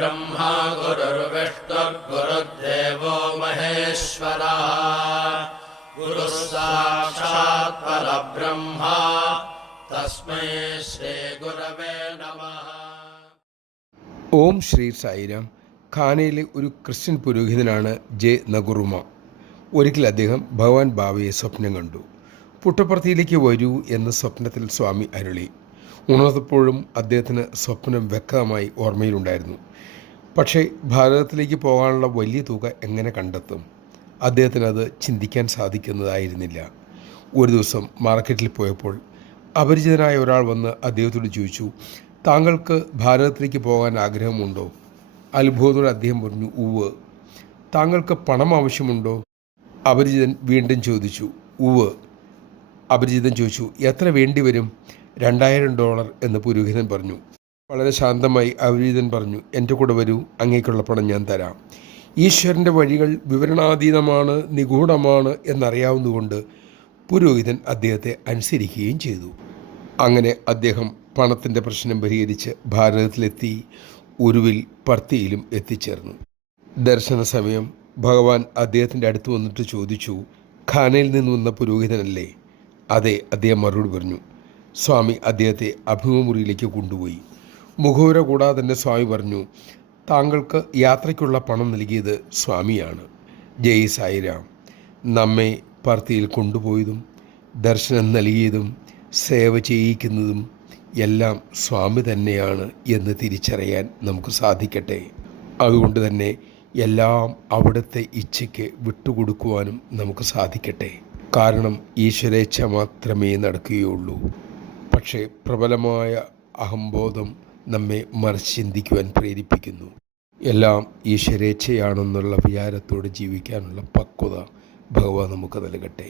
गुरुर्ब्रह्मा गुरुर्विष्णुर्गुरुर्देवो महेश्वरः गुरुः साक्षात् परब्रह्मा तस्मै ശ്രീഗുരവേ നമഃ. ഓം ശ്രീ സായിരാം. ഖാനയിലെ ഒരു ക്രിസ്ത്യൻ പുരോഹിതനാണ് ജെ നഗുറുമ. ഒരിക്കൽ അദ്ദേഹം ഭഗവാൻ ബാബയെ സ്വപ്നം കണ്ടു. പുട്ടപ്പർത്തിയിലേക്ക് വരൂ എന്ന് സ്വപ്നത്തിൽ സ്വാമി അരുളി. ഉണർന്നപ്പോഴും അദ്ദേഹത്തിന് സ്വപ്നം വ്യക്തമായി ഓർമ്മയിലുണ്ടായിരുന്നു. പക്ഷേ ഭാരതത്തിലേക്ക് പോകാനുള്ള വലിയ തുക എങ്ങനെ കണ്ടെത്തും? അദ്ദേഹത്തിനത് ചിന്തിക്കാൻ സാധിക്കുന്നതായിരുന്നില്ല. ഒരു ദിവസം മാർക്കറ്റിൽ പോയപ്പോൾ അപരിചിതനായ ഒരാൾ വന്ന് അദ്ദേഹത്തോട് ചോദിച്ചു, താങ്കൾക്ക് ഭാരതത്തിലേക്ക് പോകാൻ ആഗ്രഹമുണ്ടോ? അത്ഭുതത്തോടെ അദ്ദേഹം പറഞ്ഞു, ഉവ്. താങ്കൾക്ക് പണം ആവശ്യമുണ്ടോ? അപരിചിതൻ വീണ്ടും ചോദിച്ചു. ഉവ്. അപരിചിതൻ ചോദിച്ചു, എത്ര വേണ്ടി വരും? $2000 എന്ന് പുരോഹിതൻ പറഞ്ഞു. വളരെ ശാന്തമായി അപരിചിതൻ പറഞ്ഞു, എൻ്റെ കൂടെ വരൂ, അങ്ങേക്കുള്ള പണം ഞാൻ തരാം. ഈശ്വരൻ്റെ വഴികൾ വിവരണാതീതമാണ്, നിഗൂഢമാണ് എന്നറിയാവുന്നതുകൊണ്ട് പുരോഹിതൻ അദ്ദേഹത്തെ അനുസരിക്കുകയും ചെയ്തു. അങ്ങനെ അദ്ദേഹം പണത്തിൻ്റെ പ്രശ്നം പരിഹരിച്ച് ഭാരതത്തിലെത്തി. ഒടുവിൽ പർത്തിയിലും എത്തിച്ചേർന്നു. ദർശന സമയം ഭഗവാൻ അദ്ദേഹത്തിൻ്റെ അടുത്ത് വന്നിട്ട് ചോദിച്ചു, ഖാനയിൽ നിന്ന് വന്ന പുരോഹിതനല്ലേ? അതെ, അദ്ദേഹം മറുപടി പറഞ്ഞു. സ്വാമി അദ്ദേഹത്തെ അഭിമുഖമുറിയിലേക്ക് കൊണ്ടുപോയി. മുഖവുര കൂടാതെ തന്നെ സ്വാമി പറഞ്ഞു, താങ്കൾക്ക് യാത്രയ്ക്കുള്ള പണം നൽകിയത് സ്വാമിയാണ്. ജയ് സായിരാം. നമ്മെ പർത്തിയിൽ കൊണ്ടുപോയതും ദർശനം നൽകിയതും സേവ ചെയ്യിക്കുന്നതും എല്ലാം സ്വാമി തന്നെയാണ് എന്ന് തിരിച്ചറിയാൻ നമുക്ക് സാധിക്കട്ടെ. അതുകൊണ്ട് തന്നെ എല്ലാം അവിടുത്തെ ഇച്ഛയ്ക്ക് വിട്ടുകൊടുക്കുവാനും നമുക്ക് സാധിക്കട്ടെ. കാരണം ഈശ്വരേച്ഛ മാത്രമേ നടക്കുകയുള്ളൂ. പക്ഷേ പ്രബലമായ അഹംബോധം നമ്മെ മറിച്ച് ചിന്തിക്കുവാൻ പ്രേരിപ്പിക്കുന്നു. എല്ലാം ഈശ്വരേച്ഛയാണെന്നുള്ള വിചാരത്തോടെ ജീവിക്കാനുള്ള പക്വത ഭഗവാൻ നമുക്ക് നൽകട്ടെ.